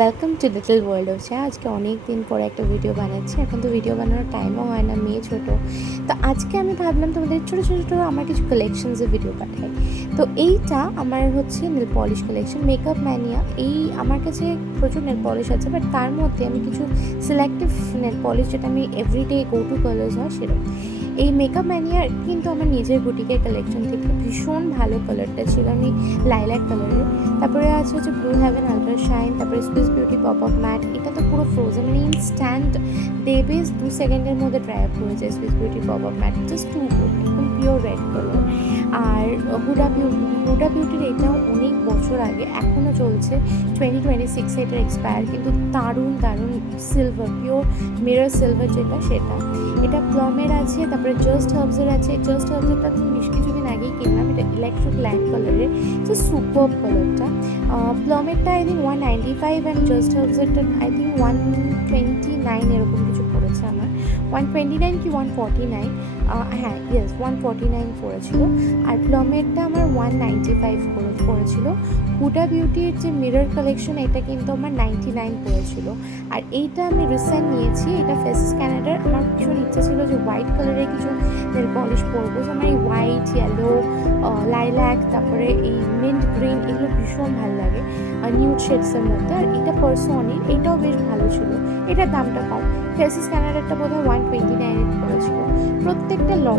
Welcome to little world of চা। আজকে অনেক দিন পরে একটা ভিডিও বানাচ্ছি। এখন তো ভিডিও বানানোর টাইমও হয় না, মেয়ে ছোটো। তো আজকে আমি ভাবলাম তোমাদের ছোটো ছোটো ছোটো আমার কিছু কালেকশনসের ভিডিও পাঠাই। তো এইটা আমার হচ্ছে nail polish collection, makeup mania. এই আমার কাছে প্রচুর নেল পলিশ আছে, বাট তার মধ্যে আমি কিছু সিলেক্টিভ নেল পলিশ, যেটা আমি এভরিডে গো টু কালার্স হয় সেরকম। এই মেকআপ ম্যানিয়ার কিন্তু আমার নিজের বুটিকের কালেকশন থেকে ভীষণ ভালো কালারটা ছিল, আমি লাইল্যাক কালারের। তারপরে আছে হচ্ছে ব্লু হ্যাভেন আলট্রা শাইন, তারপরে Swiss beauty pop up matte. এটা তো পুরো ফ্রোজেন, মানে ইনস্ট্যান্ট বেবিস 2 সেকেন্ডের মধ্যে ড্রাই আপ হয়ে যায়। Swiss beauty pop up matte just too good, একদম পিওর রেড কালার। আর হুডা বিউটির এটাও অনেক বছর আগে, এখনও চলছে, 2026 এটার এক্সপায়ার, কিন্তু দারুণ দারুণ সিলভার, পিওর মিরর সিলভার যেটা সেটা। এটা প্লমের আছে, তারপরে জাস্ট হার্বসের আছে। জাস্ট হার্বসেরটা বেশ কিছুদিন আগেই কিনলাম, এটা ইলেকট্রিক ল্যাম্প কালারের, তো সুপার কালারটা। প্লমেরটা আই থিঙ্ক 195 অ্যান্ড জাস্ট হার্বসেরটা আই থিঙ্ক 129 এরকম কিছু পড়েছে আমার, 129 কি 149, হ্যাঁ ইয়েস 149 পড়েছিল। আর প্লমেরটা আমার 195 পড়েছিল। হুডা বিউটির যে মিরর কালেকশন, এটা কিন্তু আমার 99 পড়েছিল। আর এইটা আমি রিসেন্ট নিয়েছি, এটা ফেসেস ক্যানাডার। আমার ভীষণ ইচ্ছা ছিল যে হোয়াইট কালারের কিছু নেল পলিশ পরবো, তো আমার এই হোয়াইট, ইয়েলো, লাইল্যাক, তারপরে এই মিন্ট গ্রিন, এগুলো ভীষণ ভালো লাগে নিউড শেডসের মধ্যে। আর এটা পার্সোনির, এটাও বেশ ভালো ছিল, এটার দামটা কম। ফেসেস ক্যানাডারটা বোধহয় 129 পড়েছিল। প্রত্যেকটা লং